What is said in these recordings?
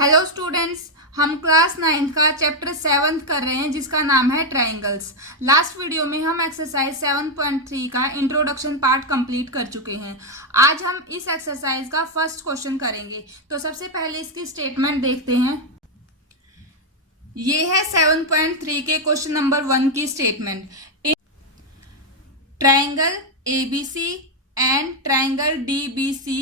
Hello students, हम class 9th का chapter 7 कर रहे हैं जिसका नाम है ट्रायंगल्स। लास्ट वीडियो में हम एक्सरसाइज 7.3 का इंट्रोडक्शन पार्ट कंप्लीट कर चुके हैं। आज हम इस एक्सरसाइज का फर्स्ट क्वेश्चन करेंगे। तो सबसे पहले इसकी स्टेटमेंट देखते हैं। ये है 7.3 के क्वेश्चन नंबर 1 की statement. Triangle ABC and triangle DBC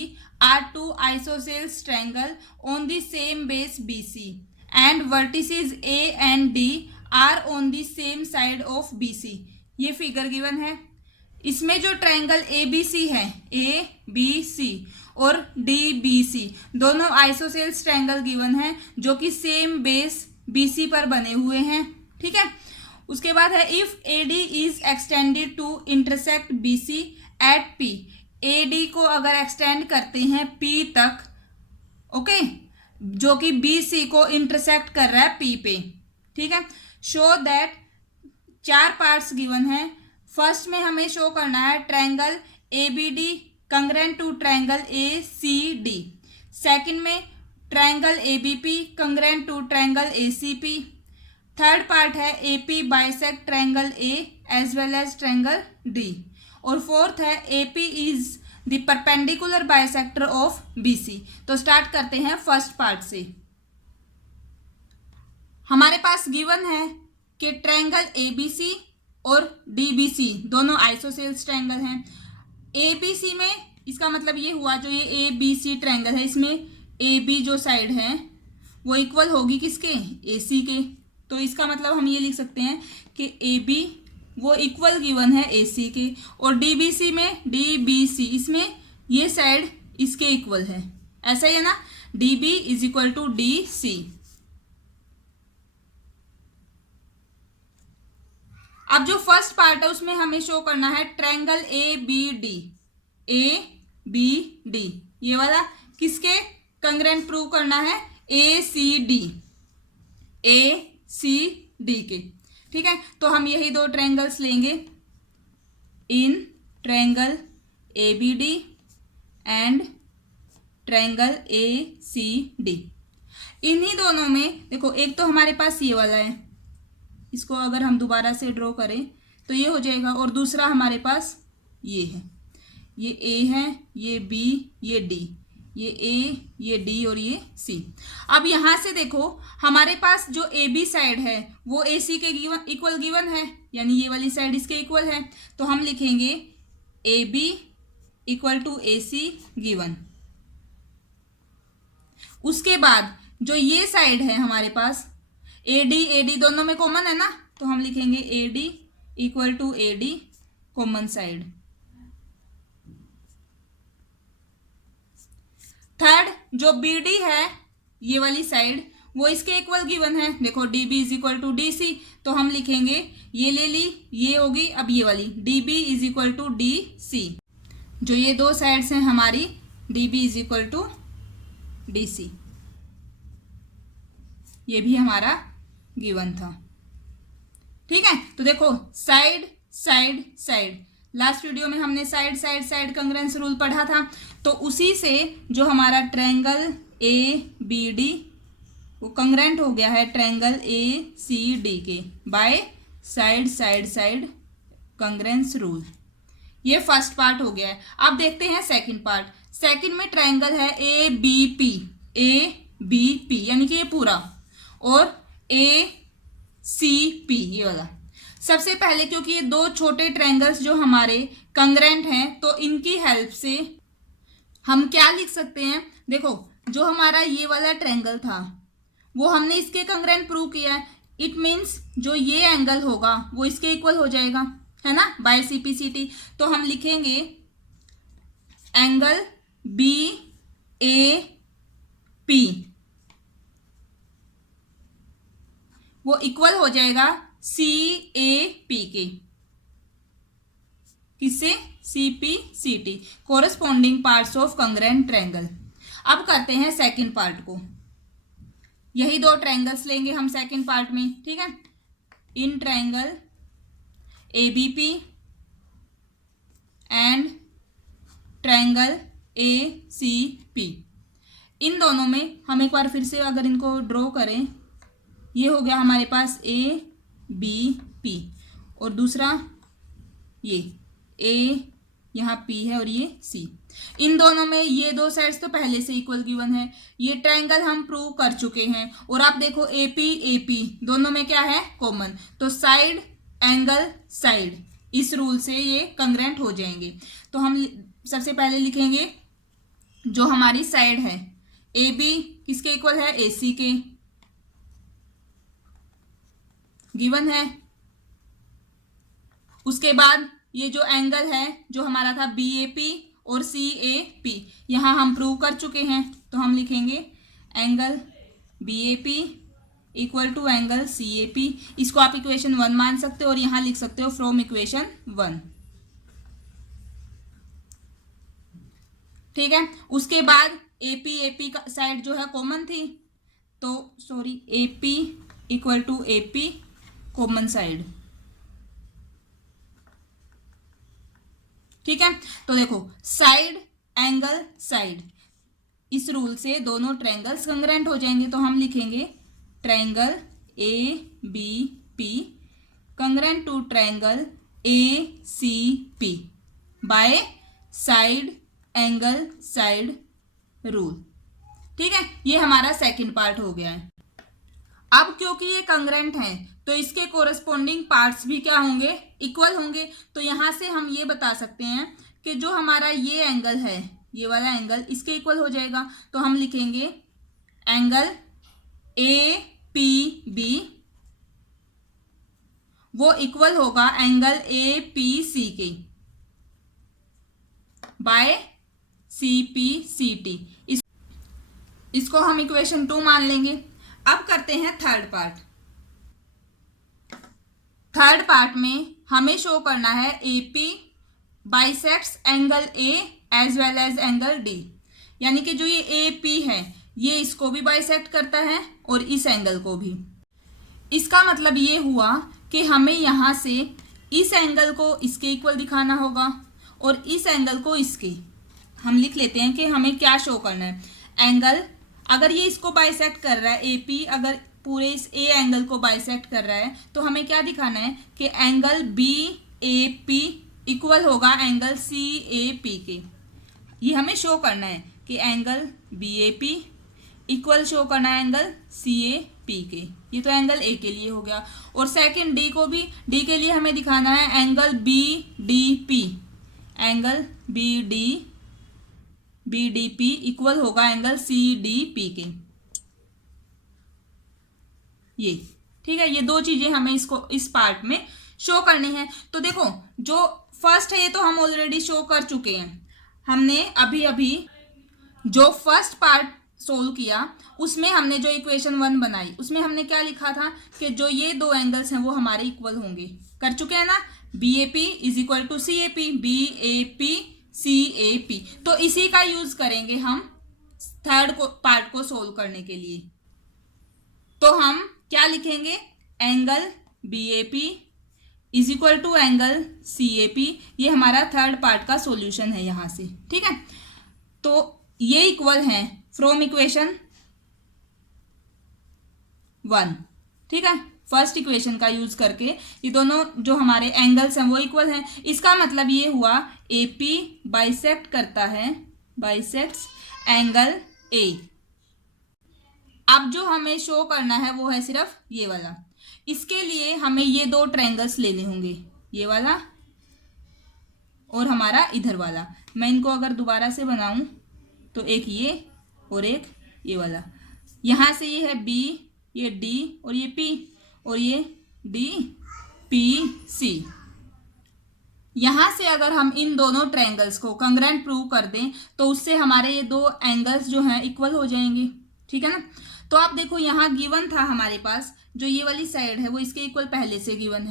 are two isosceles triangle on the same base BC and vertices A and D are on the same side of BC। ये फिगर गिवन है। इसमें जो triangle ABC है, ABC और DBC दोनों isosceles triangle given है जो कि सेम बेस BC पर बने हुए हैं। ठीक है, उसके बाद है if AD is extended to intersect BC at P। AD को अगर एक्सटेंड करते हैं P तक, ओके, जो कि BC को इंटरसेक्ट कर रहा है P पे। ठीक है, शो दैट 4 पार्ट्स गिवन है। फर्स्ट में हमें शो करना है triangle ABD congruent to triangle ACD। Second में triangle ABP congruent to triangle ACP। Third part है AP bisect triangle A as well as triangle D। और फोर्थ है AP is the perpendicular bisector of BC। तो start करते हैं first part से। हमारे पास given है कि ट्रायंगल ABC और DBC दोनों आइसोसेल्स ट्रायंगल हैं। ABC में इसका मतलब ये हुआ, जो ये ABC ट्रायंगल है इसमें AB जो साइड है वो इक्वल होगी किसके, AC के। तो इसका मतलब हम ये लिख सकते हैं कि AB वो इक्वल गिवन है AC के, और DBC में DBC इसमें ये साइड इसके इक्वल है। ऐसा ही है ना, DB is equal to DC। अब जो फर्स्ट पार्ट है उसमें हमें शो करना है ट्रायंगल ABD। ABD ये वाला किसके कंग्रेंट प्रूव करना है, ACD के। ठीक है, तो हम यही दो ट्रायंगल्स लेंगे, in triangle ABD and triangle ACD। इन्हीं दोनों में देखो, एक तो हमारे पास ये वाला है, इसको अगर हम दोबारा से ड्रॉ करें तो ये हो जाएगा, और दूसरा हमारे पास ये है, ये A है, ये B, ये D, ये A, ये D और ये C। अब यहां से देखो हमारे पास जो AB साइड है वो AC के इक्वल गिवन है, यानी ये वाली साइड इसके इक्वल है। तो हम लिखेंगे AB equal to AC given. उसके बाद जो ये साइड है हमारे पास AD दोनों में कॉमन है ना, तो हम लिखेंगे AD equal to AD common side. Third जो BD है ये वाली साइड वो इसके इक्वल गिवन है। देखो DB is equal to DC, तो हम लिखेंगे ये ले ली, ये होगी अब ये वाली DB is equal to DC। जो ये दो साइड्स हैं हमारी, DB is equal to DC, ये भी हमारा गिवन था। ठीक है, तो देखो side side side, last video में हमने side side side congruence rule पढ़ा था। तो उसी से जो हमारा ट्रायंगल ABD वो कंग्रेंट हो गया है ट्रायंगल ACD के by side side side congruence rule. ये फर्स्ट पार्ट हो गया है। अब देखते हैं सेकंड पार्ट। सेकंड में ट्रायंगल है ABP यानी कि ये पूरा, और ACP ये वाला। सबसे पहले क्योंकि ये दो छोटे ट्रायंगल्स जो हमारे कंग्रेंट हैं, तो इनकी हेल्प से हम क्या लिख सकते हैं। देखो जो हमारा ये वाला ट्रायंगल था वो हमने इसके कंग्रेंट प्रूव किया है। इट मीन्स जो ये एंगल होगा वो इसके इक्वल हो जाएगा, है ना, बाय CPCT। तो हम लिखेंगे एंगल BAP वो इक्वल हो जाएगा CAP के, किससे, CPCT, corresponding parts of congruent triangle. अब करते हैं सेकंड पार्ट को। यही दो ट्रायंगल्स लेंगे हम सेकंड पार्ट में। ठीक है, in triangle ABP and triangle ACP। इन दोनों में हम एक बार फिर से अगर इनको ड्रॉ करें, ये हो गया हमारे पास ए बी पी, और दूसरा ये ए, यहाँ पी है और ये सी। इन दोनों में ये दो साइड्स तो पहले से इक्वल गिवन है, ये ट्रायंगल हम प्रूव कर चुके हैं। और आप देखो ए पी दोनों में क्या है कॉमन, तो साइड एंगल साइड, इस रूल से ये कंग्रेंट हो जाएंगे। तो हम सबसे पहले लिखेंगे जो हमारी साइड है ए बी किसके इक्वल है, ए सी के गिवन है। उसके बाद ये जो एंगल है जो हमारा था बी ए पी और सी ए पी, यहां हम प्रूव कर चुके हैं, तो हम लिखेंगे angle B A P equal to angle C A P. इसको आप इक्वेशन 1 मान सकते हो और यहां लिख सकते हो फ्रॉम इक्वेशन 1। ठीक है, उसके बाद ए पी का साइड जो है कॉमन थी, तो sorry A P equal to A P common side. ठीक है, तो देखो साइड एंगल साइड, इस रूल से दोनों ट्रायंगल्स कंग्रेंट हो जाएंगे। तो हम लिखेंगे triangle A B P congruent to triangle A C P by side angle side rule. ठीक है, ये हमारा सेकंड पार्ट हो गया है। अब क्योंकि ये कंग्रेंट हैं तो इसके कोरस्पॉन्डिंग पार्ट्स भी क्या होंगे, इक्वल होंगे। तो यहां से हम ये बता सकते हैं कि जो हमारा ये एंगल है, ये वाला एंगल इसके इक्वल हो जाएगा। तो हम लिखेंगे एंगल ए पी बी वो इक्वल होगा एंगल ए पी सी के by C P C T. इसको हम इक्वेशन 2 मान लेंगे। अब करते हैं थर्ड पार्ट। थर्ड पार्ट में हमें शो करना है A P bisects angle A as well as angle D, यानी कि जो ये ए पी है ये इसको भी बाइसेक्ट करता है और इस एंगल को भी। इसका मतलब ये हुआ कि हमें यहां से इस एंगल को इसके इक्वल दिखाना होगा और इस एंगल को इसके। हम लिख लेते हैं कि हमें क्या शो करना है। एंगल अगर ये इसको बाइसेक्ट कर रहा है, ए पी अगर पूरे इस ए एंगल को बाइसेक्ट कर रहा है, तो हमें क्या दिखाना है कि angle B A P equal होगा एंगल सी ए पी के। ये हमें शो करना है कि angle B A P equal show करना है एंगल सी ए पी के। ये तो एंगल ए के लिए हो गया। और सेकंड डी को भी, डी के लिए हमें दिखाना है angle B D P, angle B D P equal होगा एंगल सी डी पी के। ये ठीक है, ये दो चीजें हमें इसको इस पार्ट में शो करनी है। तो देखो जो फर्स्ट है ये तो हम ऑलरेडी शो कर चुके हैं। हमने अभी जो फर्स्ट पार्ट सोल्व किया उसमें हमने जो इक्वेशन 1 बनाई उसमें हमने क्या लिखा था कि जो ये दो एंगल्स हैं वो हमारे इक्वल होंगे। कर चुके हैं ना, B A P is equal to C A P, B A P C A P. तो इसी का यूज करेंगे हम थर्ड पार्ट को सोल्व करने के लिए। तो हम क्या लिखेंगे, angle B A P is equal to angle C A P. ये हमारा थर्ड पार्ट का सॉल्यूशन है यहां से। ठीक है, तो ये इक्वल है फ्रॉम इक्वेशन 1। ठीक है, फर्स्ट इक्वेशन का यूज करके ये दोनों जो हमारे एंगल्स हैं वो इक्वल हैं। इसका मतलब ये हुआ ए पी बाइसेक्ट करता है, बाइसेक्ट्स एंगल ए। अब जो हमें शो करना है वो है सिर्फ ये वाला। इसके लिए हमें ये दो ट्रायंगल्स लेने होंगे, ये वाला और हमारा इधर वाला। मैं इनको अगर दोबारा से बनाऊं तो एक ये और एक ये वाला। यहां से ये है बी, ये डी और ये पी, और ये डी पी सी। यहां से अगर हम इन दोनों ट्रायंगल्स को कंग्रेंट प्रूव कर दें तो उससे हमारे ये दो एंगल्स जो हैं इक्वल हो जाएंगे। ठीक है ना। तो आप देखो यहाँ गिवन था हमारे पास, जो ये वाली साइड है वो इसके इक्वल पहले से गिवन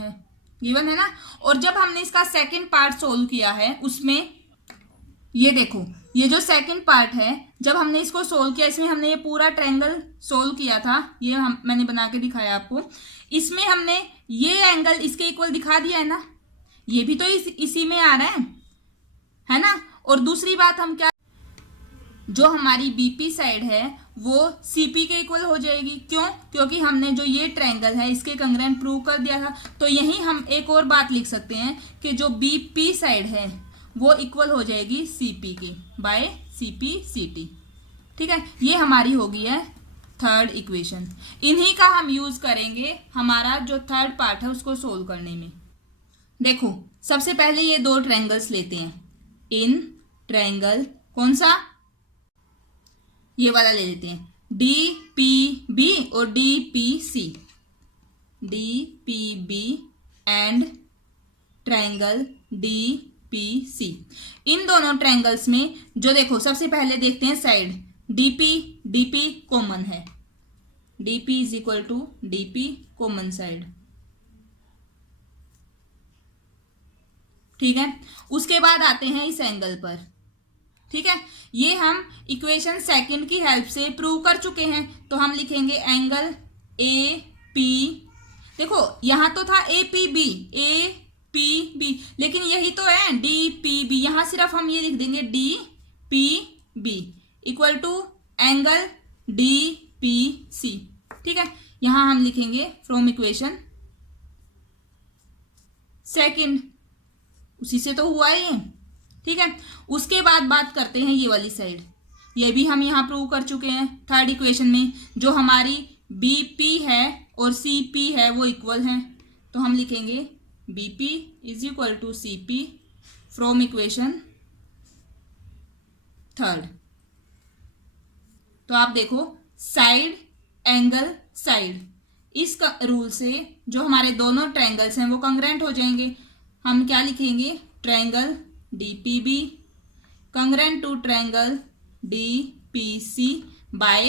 है ना। और जब हमने इसका सेकंड पार्ट सोल्व किया है उसमें ये देखो, ये जो सेकंड पार्ट है जब हमने इसको सोल्व किया, इसमें हमने ये पूरा ट्रायंगल सोल्व किया था, ये मैंने बना के दिखाया आपको। इसमें हमने ये एंगल इसके इक्वल दिखा दिया है ना, ये भी तो इसी में आ रहा है ना। और दूसरी बात हम क्या, जो हमारी बीपी साइड है वो सीपी के इक्वल हो जाएगी। क्यों? क्योंकि हमने जो ये ट्रायंगल है इसके कंग्रेंट प्रूव कर दिया था। तो यहीं हम एक और बात लिख सकते हैं कि जो बीपी साइड है वो इक्वल हो जाएगी सीपी की बाय सीपी सीटी। ठीक है, ये हमारी होगी है थर्ड इक्वेशन। इन्हीं का हम यूज करेंगे हमारा जो थर्ड पार्ट है उसको सोल्व करने में। देखो, सबसे पहले ये दो ट्रायंगल्स लेते हैं। इन ट्रायंगल कौन सा? ये वाला ले लेते हैं, डी पी बी और D P C. D P B and triangle D P C. इन दोनों ट्रायंगल्स में जो देखो, सबसे पहले देखते हैं साइड। डीपी डीपी कॉमन है, DP is equal to DP common side. ठीक है, उसके बाद आते हैं इस एंगल पर। ठीक है, ये हम इक्वेशन सेकंड की हेल्प से प्रूव कर चुके हैं। तो हम लिखेंगे एंगल ए पी। देखो यहां तो था A P B, A P B, लेकिन यही तो है डी पी बी। यहां सिर्फ हम ये लिख देंगे D P B equal to angle D P C. ठीक है, यहां हम लिखेंगे फ्रॉम इक्वेशन सेकंड, उसी से तो हुआ ये। ठीक है, उसके बाद बात करते हैं ये वाली साइड। ये भी हम यहाँ प्रूव कर चुके हैं थर्ड इक्वेशन में। जो हमारी बी पी है और सी पी है वो इक्वल हैं। तो हम लिखेंगे B P is equal to C P from equation third. तो आप देखो, साइड एंगल साइड, इस रूल से जो हमारे दोनों ट्रायंगल्स हैं वो कंग्रेंट हो जाएंगे। हम क्या लिखेंगे? Triangle DPB congruent to triangle DPC by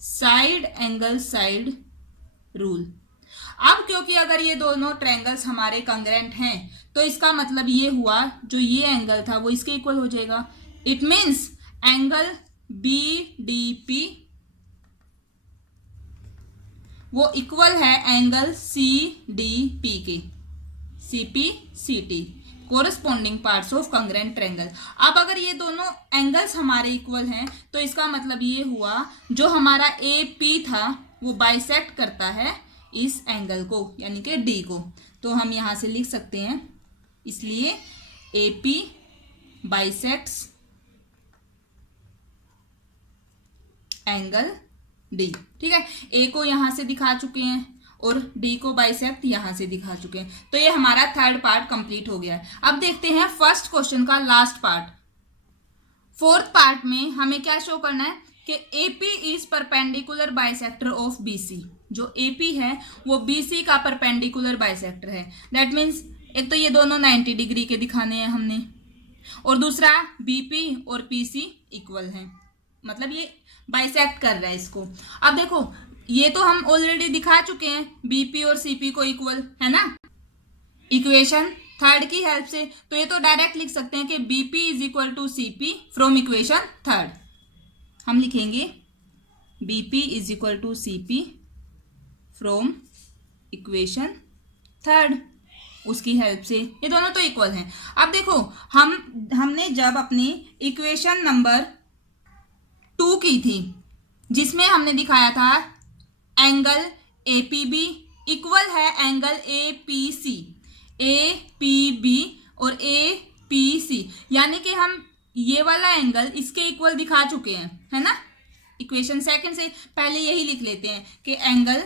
side angle side rule. अब क्योंकि अगर ये दोनों ट्रायंगल्स हमारे कंग्रेंट हैं तो इसका मतलब ये हुआ जो ये एंगल था वो इसके इक्वल हो जाएगा। इट मीन्स एंगल BDP वो इक्वल है एंगल CDP के, CP CT corresponding parts of congruent triangle. अब अगर ये दोनों एंगल्स हमारे इक्वल हैं तो इसका मतलब ये हुआ जो हमारा AP था वो बाइसेक्ट करता है इस एंगल को, यानी कि D को। तो हम यहां से लिख सकते हैं, इसलिए AP बाइसेक्ट्स एंगल D। ठीक है, A को यहां से दिखा चुके हैं और D को बाइसेक्ट यहां से दिखा चुके हैं। तो ये हमारा थर्ड पार्ट कंप्लीट हो गया है। अब देखते हैं फर्स्ट क्वेश्चन का लास्ट पार्ट। फोर्थ पार्ट में हमें क्या शो करना है कि AP is perpendicular bisector of BC। जो AP है वो BC का परपेंडिकुलर बाइसेक्टर है। दैट मीन्स एक तो ये दोनों 90 डिग्री के दिखाने हैं हमने, और दूसरा BP और PC इक्वल हैं, मतलब ये बाइसेक्ट कर रहा है इसको। अब देखो, ये तो हम ऑलरेडी दिखा चुके हैं BP और CP को इक्वल है ना, इक्वेशन थर्ड की हेल्प से। तो ये तो डायरेक्ट लिख सकते हैं कि BP is equal to CP from equation third. हम लिखेंगे BP is equal to CP from equation third, उसकी हेल्प से। ये दोनों तो इक्वल हैं। अब देखो, हमने जब अपनी इक्वेशन नंबर 2 की थी जिसमें हमने दिखाया था एंगल APB इक्वल है एंगल APC, APB और APC, यानी कि हम ये वाला एंगल इसके इक्वल दिखा चुके हैं, है ना। इक्वेशन सेकंड से पहले यही लिख लेते हैं कि एंगल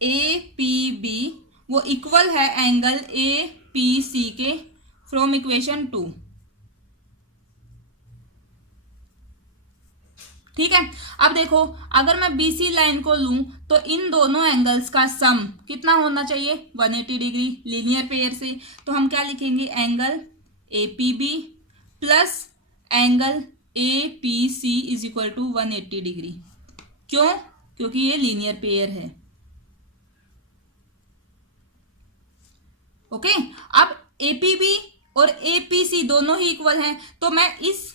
APB वो इक्वल है एंगल APC के फ्रॉम इक्वेशन 2। ठीक है, अब देखो, अगर मैं BC लाइन को लूं तो इन दोनों एंगल्स का सम कितना होना चाहिए? 180 डिग्री लीनियर पेयर से। तो हम क्या लिखेंगे? Angle APB plus angle APC is equal to 180 degree. क्यों? क्योंकि ये लीनियर पेयर है। ओके, अब APB और APC दोनों ही इक्वल हैं, तो मैं इस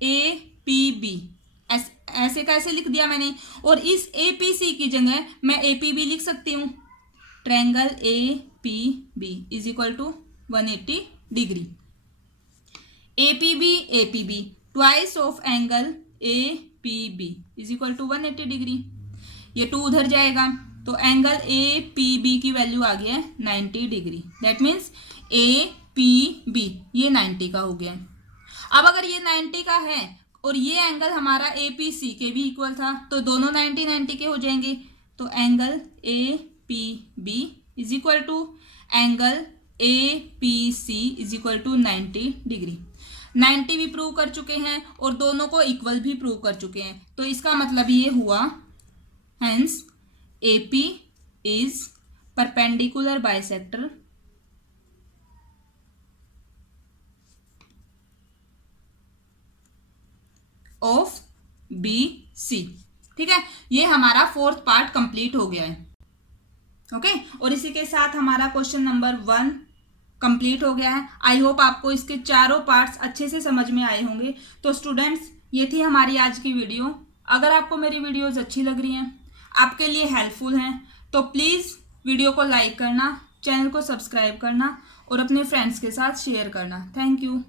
APB ऐसे कैसे लिख दिया मैंने, और इस APC की जगह मैं APB लिख सकती हूँ। Triangle APB is equal to 180 degree. APB twice of angle APB is equal to 180 degree. ये 2 उधर जाएगा तो एंगल APB की वैल्यू आ गया है 90 डिग्री। दैट मीन्स APB ये 90 का हो गया। अब अगर ये 90 का है और ये एंगल हमारा APC के भी इक्वल था तो दोनों 90 के हो जाएंगे। तो angle APB is equal to angle APC is equal to 90 degree. 90 भी प्रूव कर चुके हैं और दोनों को इक्वल भी प्रूव कर चुके हैं। तो इसका मतलब ये हुआ hence AP is perpendicular bisector of BC। ठीक है, ये हमारा 4th पार्ट कंप्लीट हो गया है। ओके और इसी के साथ हमारा क्वेश्चन नंबर 1 कंप्लीट हो गया है। आई होप आपको इसके चारों पार्ट्स अच्छे से समझ में आए होंगे। तो स्टूडेंट्स ये थी हमारी आज की वीडियो। अगर आपको मेरी वीडियोस अच्छी लग रही हैं, आपके लिए हेल्पफुल हैं, तो प्लीज़ वीडियो को लाइक करना, चैनल को सब्सक्राइब करना और अपने फ्रेंड्स के साथ शेयर करना। Thank you.